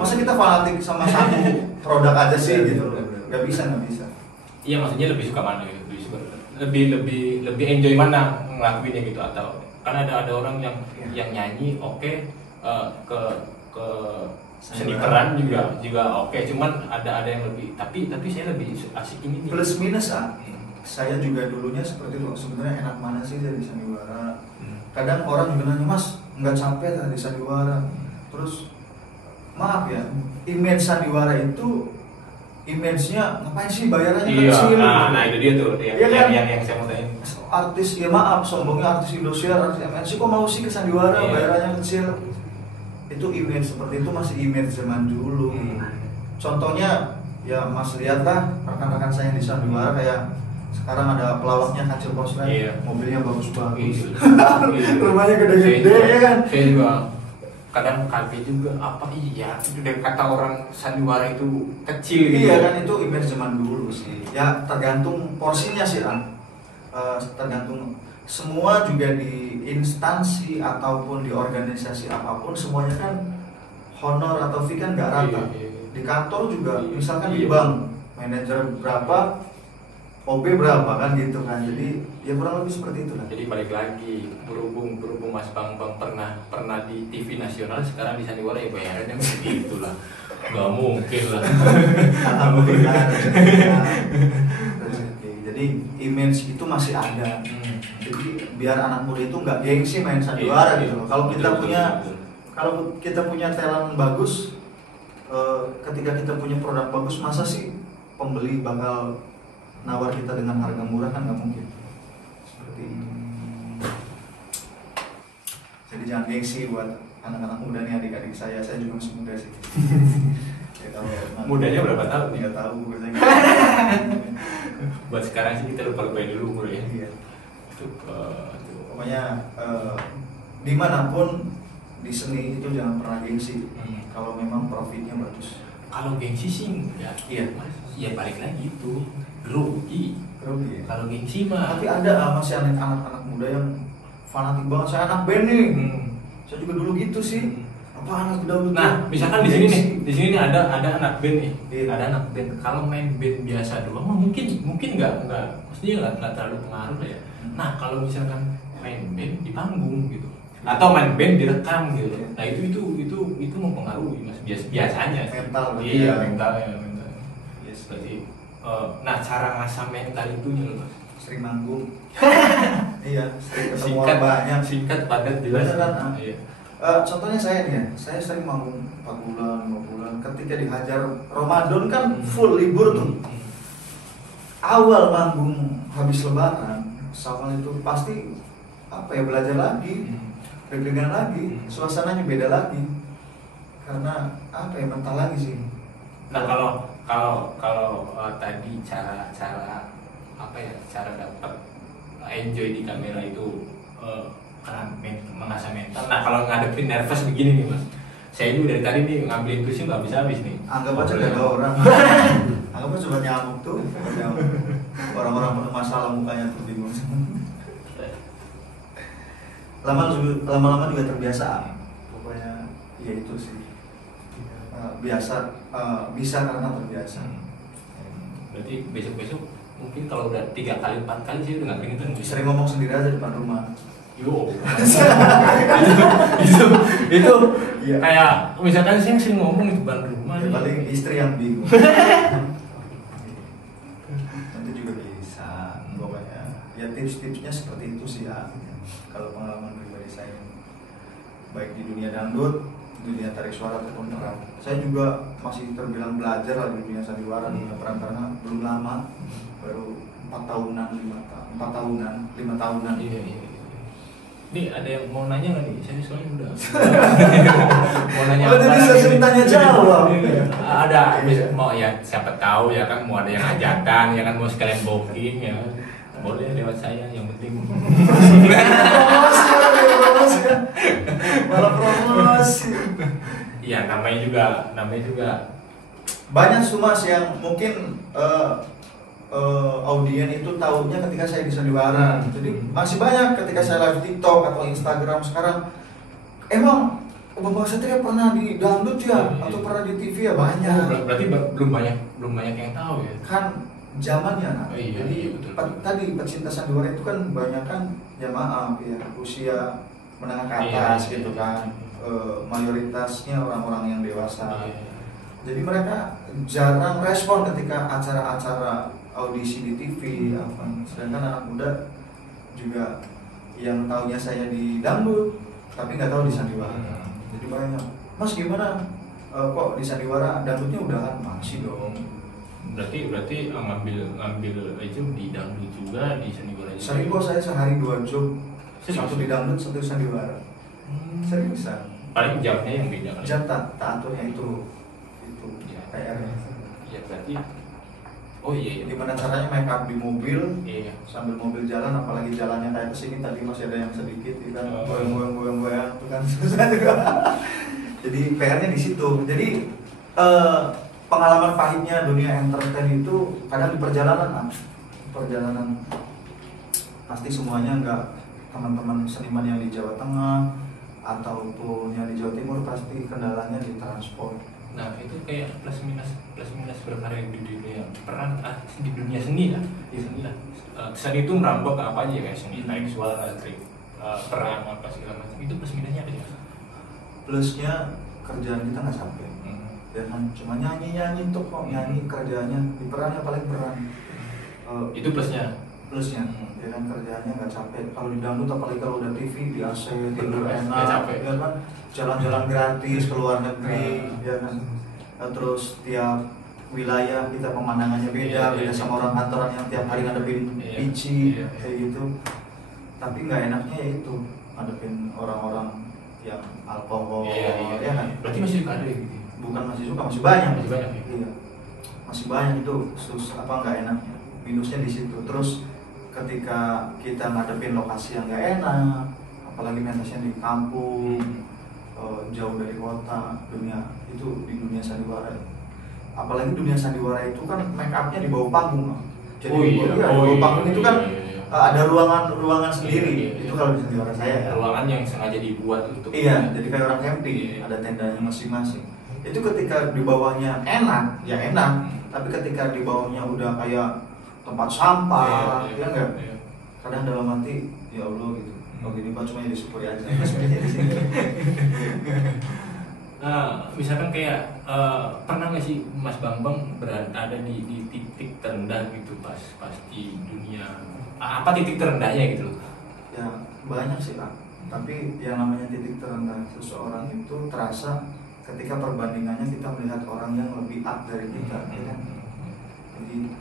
Masa kita fanatik sama satu produk aja sih gitu. Gak bisa. Iya, maksudnya lebih suka mana gitu? Lebih enjoy mana ngelakuinnya gitu, atau kan ada orang yang nyanyi ke seni peran juga oke, cuman ada yang lebih tapi saya lebih asik ini plus minus saya juga dulunya seperti itu. Sebenarnya enak mana sih dari sandiwara? Kadang orang juga nanya, Mas nggak capek dari sandiwara? Terus maaf ya, image sandiwara itu image-nya ngapain sih bayarannya kecil? Nah itu dia tuh yang saya mau tanya. Artis ya maaf, sombongnya artis Indosiar, artis MNC kok mau sih ke sandiwara bayarannya kecil? Itu image seperti itu masih image zaman dulu. Contohnya ya Mas lihatlah rekan-rekan saya yang di sandiwara kayak Sekarang ada pelawaknya Kancil Koslet, mobilnya bagus banget, rumahnya gede-gede ya kan. Saya juga kadang kaget juga apa iya itu dari kata orang sandiwara itu kecil gitu. Iya kan, itu image zaman dulu sih. Ya tergantung porsinya sih kan. Tergantung, semua juga di instansi ataupun di organisasi apapun semuanya kan honor atau fee kan nggak rata. Di kantor juga misalkan di bank manajer berapa, OB berapa kan gitu kan. Jadi ya kurang lebih seperti itu lah. Jadi balik lagi, berhubung Mas Bambang pernah di TV nasional, sekarang di sandiwara ya bayarannya begitu lah. Gak mungkin lah. Alhamdulillah. Jadi image itu masih ada. Jadi biar anak muda itu nggak gengsi main sandiwara gitu. Kalau kita punya talent bagus, ketika kita punya produk bagus, masa sih pembeli bakal nawar kita dengan harga murah? Kan nggak mungkin. Seperti itu. Jadi jangan gengsi buat anak-anak muda nih, adik-adik saya juga masih muda sih. Ya, kalau mudanya berapa tahun? Nggak tahu biasanya. Buat sekarang sih kita lupa-lupain dulu umur ya. Iya. Pokoknya dimanapun di seni itu jangan pernah gengsi. Kalau memang profitnya bagus. Kalau gengsi sih enggak. Iya mas. Ya balik lagi itu grogi. Ya? Kalau gengsi mah. Tapi ada masih anak-anak muda yang fanatik banget, saya anak band nih. Saya juga dulu gitu sih. Apa anak dangdut? Nah, misalkan di sini nih ada anak band nih. Ada anak band. Kalau main band biasa doang mungkin nggak maksudnya nggak terlalu pengaruh lah ya. Nah, kalau misalkan main band di panggung gitu. Atau main band direkam gitu. Nah, itu mempengaruhi mas biasanya. Mental. Iya, mentalnya. Yes, berarti nah cara ngasah mental itu nih mas. Sering manggung. Iya, sering ketemu orang banyak. Singkat, padat, jelas. Beneran, iya. Contohnya saya nih ya, saya sering manggung 4 bulan, 5 bulan. Ketika dihajar Ramadan kan full libur tuh. Awal manggung habis lebaran, sama itu pasti belajar lagi, deg-degan lagi, suasananya beda lagi. Karena mental lagi sih. Nah kalau tadi cara dapat enjoy di kamera itu karena mengasah mental. Nah kalau ngadepin nervous begini nih mas, saya juga dari tadi nih ngambilin tuh nggak habis nih. Anggap aja gak ada orang. Anggap aja cuma nyamuk tuh. Orang-orang penuh masalah mukanya tuh bingung. Lama-lama juga terbiasa. Pokoknya ya itu sih. Bisa karena terbiasa. Berarti besok mungkin kalau udah 3 kali 4 kali sih udah nggak pengen tuh. Sering ngomong sendiri aja depan rumah. Yo, itu ya. Kayak misalkan saya sering ngomong di depan rumah. Ya, paling istri yang bingung. Nanti juga bisa. Pokoknya ya tips-tipsnya seperti itu sih ya. Kalau pengalaman pribadi saya, baik di dunia dangdut, dunia tarik suara ataupun peran. Saya juga masih terbilang belajar lah di dunia sandiwara dunia peran karena belum lama, baru 4 tahunan, 5 tahunan. Iya. Nih ada yang mau nanya nggak nih? Saya soalnya udah mau nanya apa? Bisa sering tanya jawab. Ada, mau ya siapa tahu ya kan mau ada yang ajakan ya kan mau sekalian booking ya. Boleh lewat saya yang penting. Malah promosi. Iya namanya juga banyak sumas yang mungkin audien itu tahunya ketika saya di sandiwara. Jadi masih banyak ketika saya live TikTok atau Instagram sekarang. Emang Bambang Satria pernah di dangdut ya? Atau pernah di TV ya? Banyak. Berarti belum banyak yang tahu ya? Kan zamannya nah. Iya, jadi betul. tadi pecinta sandiwara itu kan banyak kan ya maaf ya usia menengah ke atas gitu kan. Mayoritasnya orang-orang yang dewasa. Jadi mereka jarang respon ketika acara-acara audisi di TV sedangkan anak muda juga yang taunya saya di dangdut tapi nggak tahu di sandiwara. Jadi banyak, mas gimana kok di sandiwara dangdutnya udahan? Masih dong. Berarti ngambil itu di dangdut juga di sandiwara juga. Sering kok saya sehari 2 job, satu di dangdut satu di sandiwara. Seriusan. Paling jamnya yang beda kan? Jam tak aturnya itu PR. Ya berarti Oh iya. Gimana caranya make up di mobil, Iya. sambil mobil jalan, apalagi jalannya kayak kesini tadi masih ada yang sedikit, gitu kan, goyang itu kan susah juga. Jadi PR-nya di situ. Jadi pengalaman pahitnya dunia entertain itu kadang di perjalanan pasti semuanya nggak, teman-teman seniman yang di Jawa Tengah ataupun yang di Jawa Timur pasti kendalanya di transport. Nah itu kayak plus minus berkarya di dunia peran di dunia seni lah, di seni lah. Seni itu merambah ke apa aja kayak seni tarik suara, peran apa segala macam, itu plus minusnya apa sih? Plusnya kerjaan kita nggak sampai, ya kan, cuma nyanyi tuh kok, nyanyi kerjaannya di perannya paling peran. Itu plusnya. Ya kan, kerjaannya nggak capek. Kalau di dangdut apalagi kalau udah TV di AC tidur Nggak enak, capek. ya kan, jalan-jalan gratis ke luar negeri, ya kan. Terus tiap wilayah kita pemandangannya beda sama orang kantoran yang tiap hari ngadepin pici kayak gitu. Tapi nggak enaknya ya itu ngadepin orang-orang yang alkohol, ya kan. Berarti masih suka ada gitu? Bukan masih suka, masih banyak. Ya? Iya, masih banyak itu nggak enaknya. Minusnya di situ. Terus ketika kita ngadepin lokasi yang nggak enak, apalagi mentasnya di kampung, jauh dari kota, di dunia sandiwara. Apalagi dunia sandiwara itu kan make upnya di bawah panggung. Jadi di bawah panggung itu kan ada ruangan sendiri. Itu kalau di sandiwara saya ya. Ruangan yang sengaja dibuat untuk. Iya, jadi kayak orang camping, ada tendanya masing-masing. Itu ketika di bawahnya enak, ya enak. Tapi ketika di bawahnya udah kayak tempat sampah, ya enggak? Kadang dalam hati, ya Allah gitu. Oh gini Pak, cuma disyukuri aja. Nah, misalkan kayak pernah nggak sih Mas Bambang berada di titik terendah gitu pas di dunia, apa titik terendahnya gitu loh? Ya banyak sih Pak. Tapi yang namanya titik terendah seseorang itu terasa ketika perbandingannya kita melihat orang yang lebih up dari kita, ya kan? Jadi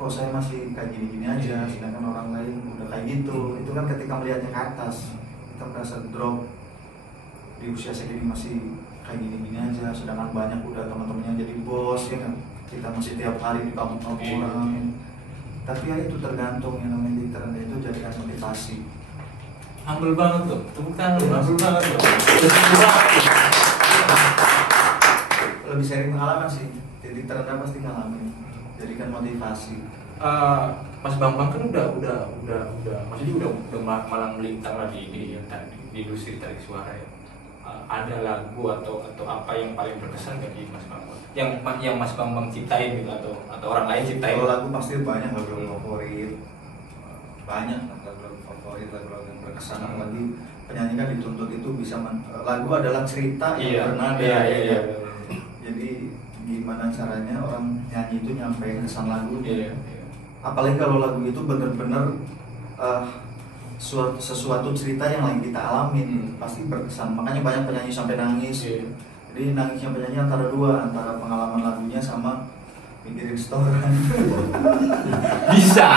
kok saya masih kayak gini-gini aja, sedangkan orang lain udah kayak gitu. Itu kan ketika melihatnya ke atas, kita merasa drop. Di usia segini masih kayak gini-gini aja, sedangkan banyak udah teman-teman yang jadi bos, ya kan. Kita masih tiap hari di kampung-kampung orang. Tapi ya itu tergantung, yang namanya titik terendah itu jadikan motivasi. Humble banget tuh, tepuk tangan, humble banget tuh. Lebih sering pengalaman sih, titik terendah pasti ngalamin. Jadikan motivasi. Mas Bambang kan udah maksudnya udah malang melintang lah di industri tarik suara ya. Ada lagu atau apa yang paling berkesan bagi Mas Bambang? Yang Mas Bambang ciptain gitu atau orang lain ciptain? Kalau lagu pasti banyak lagu favorit. Banyak lagu favorit, lagu yang berkesan, apalagi penyanyi kan dituntut itu bisa lagu adalah cerita yang bernada. Iya. Jadi gimana caranya orang nyanyi itu nyampein kesan lagu. Iya. Apalagi kalau lagu itu bener-bener sesuatu cerita yang lagi kita alamin, pasti berkesan. Makanya banyak penyanyi sampai nangis. Jadi nangisnya penyanyi antara pengalaman lagunya sama mikirin setoran. Bisa.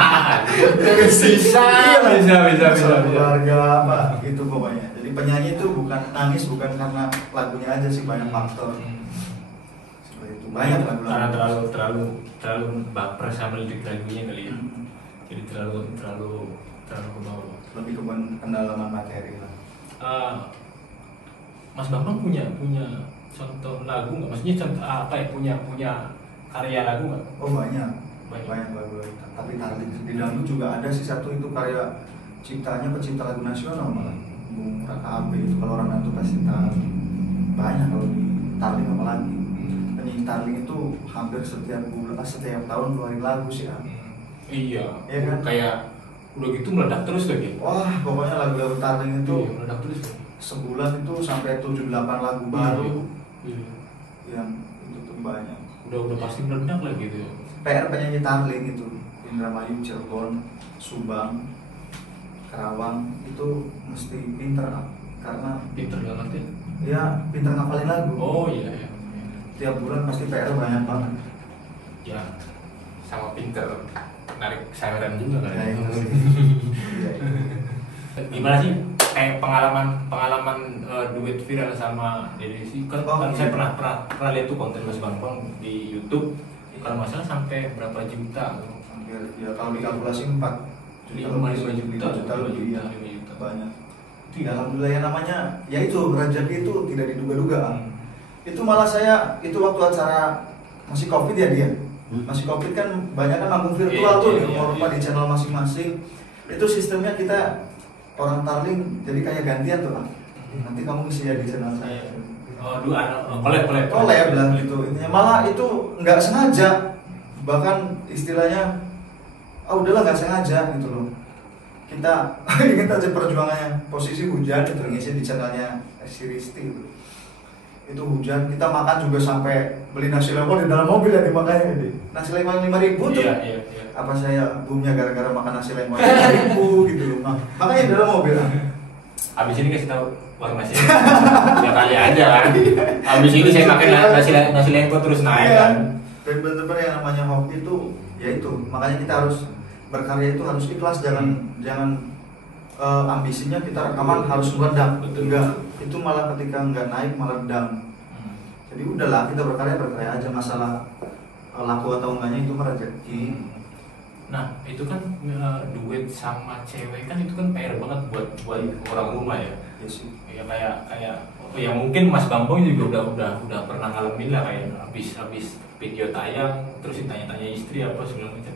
Keluarga apa gitu pokoknya. Jadi penyanyi itu bukan nangis bukan karena lagunya aja sih, banyak faktor. Banyak karena terlalu baper sama lirik lagunya kali ya. Jadi terlalu ke bawah. Lebih ke pendalaman materi lah. Mas Bambang punya contoh lagu nggak? Maksudnya contoh apa ya, punya karya lagu nggak? Oh banyak lagu. Tapi di dangdut juga ada sih satu, itu karya ciptanya pecinta lagu nasional malah, Bung Raka Abe. Itu kalau orang dangdut pasti tahu. Banyak kalau di Tarling apalagi. Penyanyi Tarling itu hampir setiap tahun keluarin lagu sih ya. Iya kan? Kayak udah gitu meledak terus lagi. Wah pokoknya lagu-lagu Tarling itu meledak terus. Sebulan itu sampai 7-8 lagu baru. Iya. Yang itu tuh banyak. Udah pasti meledak lah gitu. PR penyanyi Tarling itu Indramayu, Cirebon, Subang, Karawang itu mesti pinter karena pinter banget ya. Ya pinter ngapalin lagu. Oh iya. Tiap bulan pasti PR banyak banget. Ya sama pinter narik sayuran juga kan. Gimana sih kayak pengalaman duet viral sama Dede sih? Kan saya pernah lihat tuh konten Mas Bambang di YouTube Kalau nggak salah sampai berapa juta? Hampir ya kalau dikalkulasi 4 5 juta, lebih ya, banyak. Ya, alhamdulillah ya, namanya ya itu rezeki itu tidak diduga-duga. Itu malah saya itu waktu acara masih covid ya dia masih covid kan banyak kan manggung virtual tuh di rumah-rumah di channel masing-masing. Itu sistemnya kita orang Tarling jadi kayak gantian tuh Pak. Nanti kamu ngisi ya di channel saya. Collab lah gitu. Intinya malah itu nggak sengaja, bahkan istilahnya udahlah nggak sengaja gitu loh. Kita ingat aja perjuangannya, posisi hujan itu ngisi di channelnya si Risti itu hujan, kita makan juga sampai beli nasi lempar di dalam mobil ya dimakannya. Nasi lempar 5.000 tuh. Iya. Apa saya boomnya gara-gara makan nasi lempar 5.000 gitu loh. Nah, makanya di dalam mobil. Abis ini kasih tahu warung nasi. Ya kali aja kan. Abis ini saya makan nasi lempar terus naik kan. Dan benar-benar yang namanya hobi itu ya itu, makanya kita harus berkarya itu harus ikhlas, jangan ambisinya kita rekaman harus meledak. Enggak, itu malah ketika nggak naik malah down. Jadi udahlah kita berkarya aja, masalah laku atau enggaknya itu rezeki. Nah itu kan duet sama cewek kan itu kan PR banget buat orang rumah ya. Yes. Ya kayak ya mungkin Mas Bambang juga udah pernah ngalamin lah, kayak habis video tayang terus ditanya-tanya istri apa segala macam.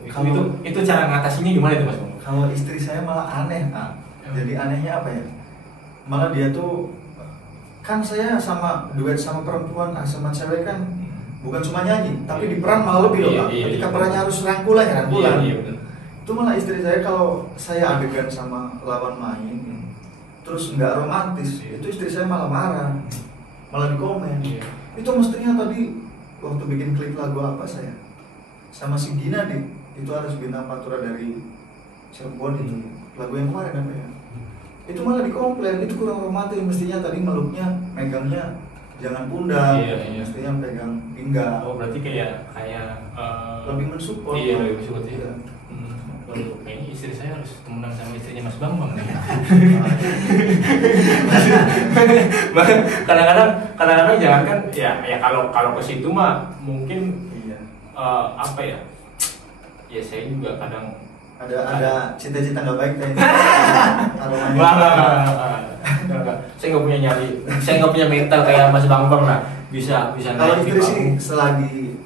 Itu cara ngatasinnya gimana itu Mas Bambang? Kalau istri saya malah aneh, jadi anehnya apa ya? Malah dia tuh kan saya sama duet sama perempuan sama cewek kan bukan cuma nyanyi, tapi di peran malah lebih loh. Ketika perannya harus rangkulan. Itu malah istri saya kalau saya adegan sama lawan main terus nggak romantis, itu istri saya malah marah, malah di komen. Itu mestinya tadi waktu bikin klip lagu apa saya sama si Gina itu harus bintang Pantura dari Cirebon itu lagu yang kemarin apa ya, itu malah dikomplain itu kurang romantis, mestinya tadi meluknya megangnya jangan pundak, mestinya pegang pinggang. Oh berarti kayak lebih mensupport. Iya lebih mensupport ya. Kayaknya istri saya harus temenan sama istrinya Mas Bambang nih. kadang-kadang jangan kan ya kalau ke situ mah mungkin apa ya saya juga kadang ada cita-cita nggak baik tadi. Saya nggak punya nyali, saya nggak punya mental kayak Mas Bambang lah, bisa kalau istri sih selagi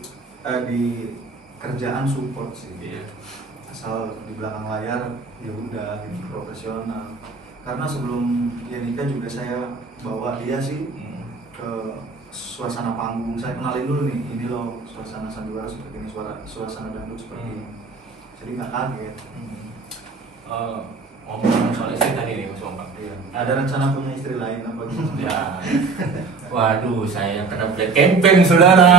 di kerjaan support sih. Asal di belakang layar ya udah gitu, profesional. Karena sebelum dia nikah juga saya bawa dia sih ke suasana panggung, saya kenalin dulu nih, ini loh suasana sandiwara seperti ini, suasana dangdut seperti ini, jadi nggak kaget. Ngomong soal istri tadi nih Mas Bambang, ada rencana punya istri lain apa gitu? Ya, waduh saya yang kena black campaign saudara.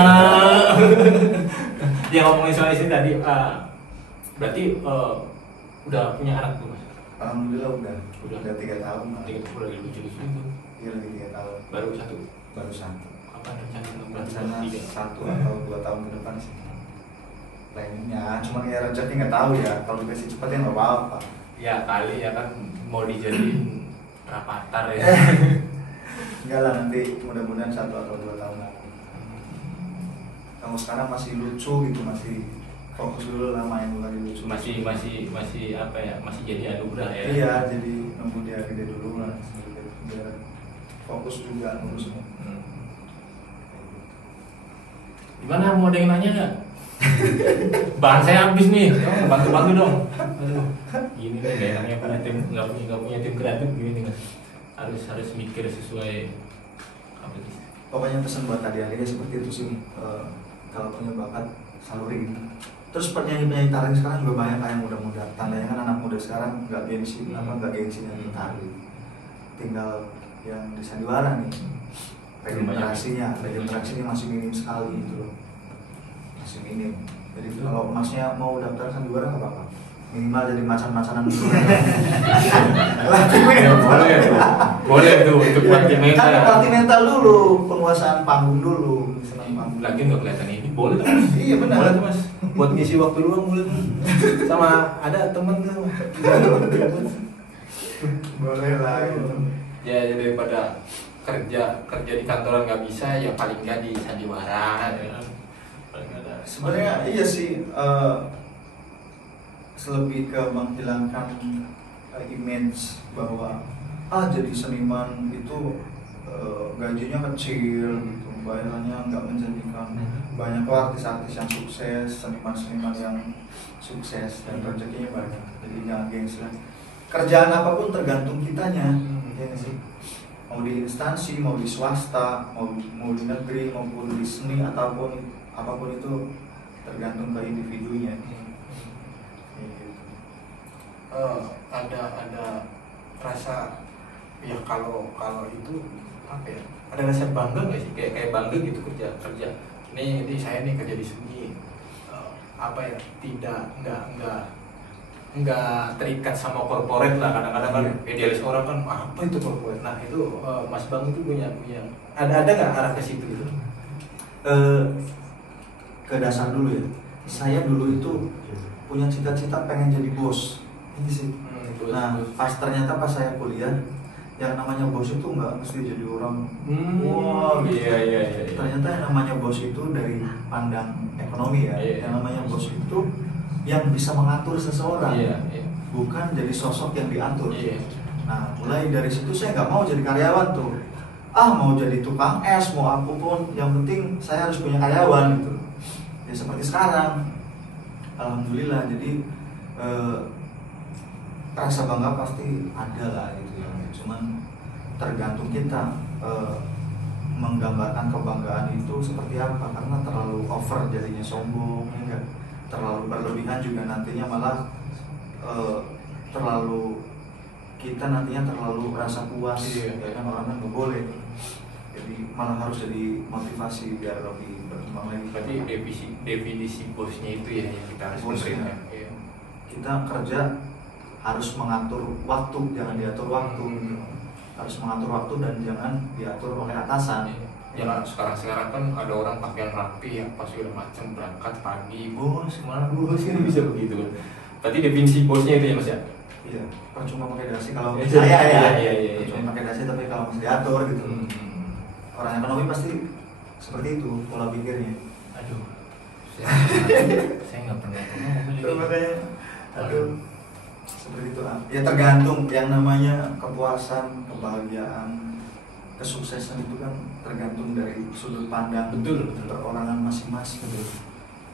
Dia ngomongin soal istri tadi, berarti udah punya anak tuh Mas? Alhamdulillah udah 3 tahun. 3 tahun lagi lucu-lucu itu. Iya lagi 3 tahun. Baru satu. Kapan rencana 1 atau 2 tahun ke depan sih. Planningnya, cuma ya rezeki nggak tahu ya. Kalau dikasih cepat ya nggak apa-apa. Ya kali ya kan mau dijadiin rapatar ya. Enggak lah, nanti mudah-mudahan 1 atau 2 tahun lagi. Kamu sekarang masih lucu gitu, masih fokus dulu lah main lagi lucu. Masih apa ya? Masih jadi anugerah ya. Iya, jadi nunggu dia gede dulu lah. Biar fokus juga ngurusnya. Gimana, mau ada yang nanya nggak? Bahan saya habis nih, bantu dong. Aduh, gini nih gak enaknya nggak punya tim kreatif gini Mas. Harus mikir sesuai apa sih? Pokoknya pesan buat adik-adik seperti itu sih. Kalau punya bakat salurin. Terus penyanyi taring sekarang juga banyak yang muda-muda. Tandanya kan anak muda sekarang nggak gengsi, nggak gengsi yang taring. Tinggal yang di sandiwara nih. Regenerasinya masih minim sekali gitu loh. Masih minim. Jadi kalau masnya mau daftar sandiwara nggak apa-apa. Minimal jadi macan-macanan dulu. Boleh tuh untuk pelatih mental. Kan pelatih mental dulu, penguasaan panggung dulu, senang panggung. Lagi nggak kelihatan ini, boleh tuh. Iya benar. Boleh tuh Mas. Buat ngisi waktu luang boleh tuh. Sama ada temen tuh. Boleh lah. Gitu. Ya jadi daripada kerja di kantoran nggak bisa, ya paling nggak di sandiwara. Ya. Paling nggak ada sebenarnya iya sih, lebih ke menghilangkan image bahwa jadi seniman itu gajinya kecil gitu, bayarannya nggak menjanjikan. Banyak kok artis-artis yang sukses, seniman-seniman yang sukses dan rezekinya banyak. Jadi jangan gengsi lah. Kerjaan apapun tergantung kitanya, ya nggak sih? Mau di instansi, mau di swasta, mau di negeri maupun di seni ataupun apapun itu tergantung ke individunya. Ada rasa ya kalau itu apa ya, ada rasa bangga nggak sih, kayak bangga gitu kerja ini saya nih kerja di seni, apa ya, nggak terikat sama korporat lah. Kadang-kadang kan idealis orang kan apa itu korporat. Nah itu Mas Bang itu punya ada nggak arah ke situ gitu? Ke dasar dulu ya, saya dulu itu punya cita-cita pengen jadi bos ini sih. Nah pas ternyata pas saya kuliah, yang namanya bos itu nggak mesti jadi orang Iya. Ternyata yang namanya bos itu dari pandang ekonomi ya. Yang namanya bos itu yang bisa mengatur seseorang, bukan jadi sosok yang diatur. Nah mulai dari situ saya nggak mau jadi karyawan tuh, mau jadi tukang es, mau apapun, yang penting saya harus punya karyawan gitu. Ya seperti sekarang, alhamdulillah. Jadi rasa bangga pasti ada lah gitu ya. Cuman tergantung kita menggambarkan kebanggaan itu seperti apa, karena terlalu over jadinya sombong, ya enggak? Terlalu berlebihan juga nantinya malah kita nantinya terlalu rasa puas, ya kan, orang kan nggak boleh. Jadi malah harus jadi motivasi biar lebih berkembang lagi. Berarti definisi bosnya itu ya yang kita harus benerin ya. Kita kerja harus mengatur waktu, jangan diatur waktu. Harus mengatur waktu dan jangan diatur oleh atasan. Ya sekarang kan ada orang pakaian rapi apa segala macam, berangkat pagi, bos kemana bos, ini bisa begitu kan. Berarti definisi bosnya itu ya Mas ya? Iya, percuma pakai dasi kalau saya iya. Percuma pakai dasi tapi kalau mesti diatur gitu. Orang ekonomi pasti seperti itu pola pikirnya. Aduh, saya nggak pernah Aduh, seperti itu. Ya tergantung, yang namanya kepuasan, kebahagiaan, kesuksesan itu kan tergantung dari sudut pandang perorangan masing-masing.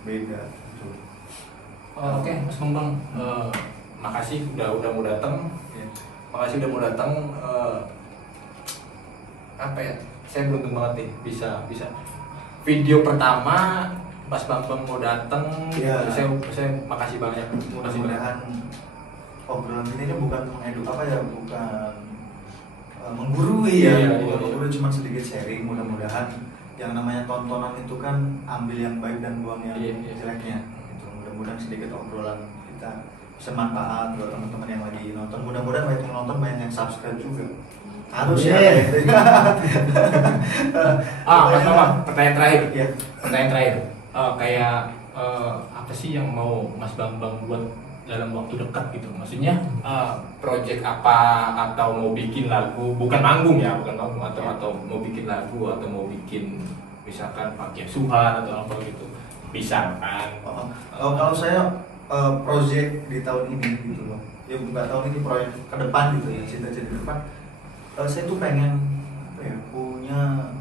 Beda. Oke, Mas Bambang, makasih udah mau datang. Makasih udah mau datang. Apa ya? Saya beruntung banget nih bisa video pertama Mas Bambang mau datang. Saya makasih banyak. Mudah-mudahan obrolan ini bukan bukan menggurui ya, menggurui, cuma sedikit sharing. Mudah-mudahan yang namanya tontonan itu kan ambil yang baik dan buang yang jeleknya. Mudah-mudahan sedikit obrolan kita bisa manfaat buat teman-teman yang lagi nonton. Mudah-mudahan banyak yang nonton, banyak yang subscribe juga. Harus ya. Mas Bambang, pertanyaan terakhir. Ya. Pertanyaan terakhir. Kayak apa sih yang mau Mas Bambang buat dalam waktu dekat gitu? Maksudnya project apa, atau mau bikin lagu, bukan manggung atau mau bikin lagu, atau mau bikin misalkan pakai Suhan atau apa gitu, bisa kan? Kalau saya project di tahun ini gitu loh, ya bukan tahun ini, proyek ke depan gitu ya, cita-cita ke depan. Saya tuh pengen punya,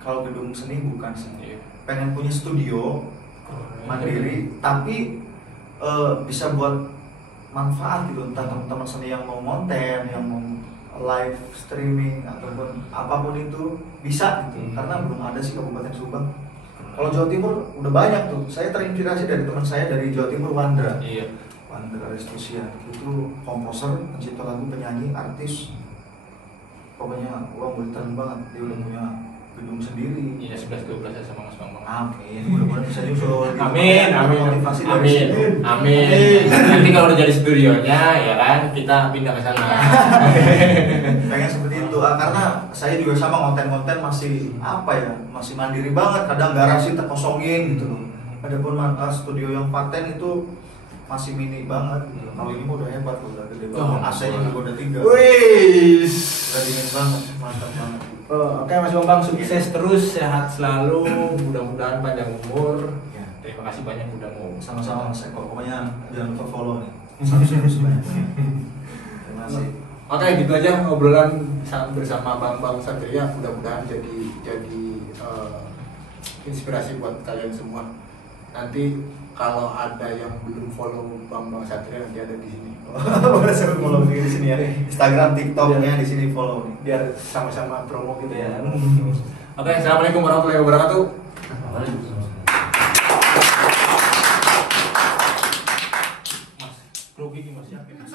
kalau gedung seni bukan seni, pengen punya studio mandiri, tapi bisa buat manfaat gitu, entah teman-teman seni yang mau konten, yang mau live streaming ataupun apapun itu bisa gitu. Karena belum ada sih Kabupaten Subang. Kalau Jawa Timur udah banyak tuh. Saya terinspirasi dari teman saya dari Jawa Timur, Wandra Restusian, itu komposer, pencipta lagu, penyanyi, artis. Pokoknya orang bertahan banget, dia udah punya gedung sendiri. Iya, 11-12 sama Mas Bambang. Amin, mudah-mudahan bisa nyusul. Amin. Nanti kalau udah jadi studionya ya kan, kita pindah ke sana. Pengen seperti itu, karena saya juga sama konten-konten masih masih mandiri banget. Kadang garasi terkosongin gitu loh. Adapun studio yang paten itu masih mini banget gitu. Kalau ini udah hebat, udah gede banget. AC-nya juga udah 3. Udah dingin banget, mantap banget. Oke Mas Bambang, sukses terus, sehat selalu, mudah-mudahan panjang umur. Terima kasih banyak udah mau Sama-sama Mas Eko. Pokoknya jangan lupa follow nih. Subscribe banyak. Terima kasih. Oke, gitu aja obrolan bersama Bambang Satria. Mudah-mudahan jadi inspirasi buat kalian semua. Nanti kalau ada yang belum follow Bambang Satria, nanti ada di sini. Boleh saya follow di sini ya. Instagram, TikToknya di sini follow nih. Biar sama-sama promo gitu ya. Oke, assalamualaikum warahmatullahi wabarakatuh. Mas, grogi mas yakin.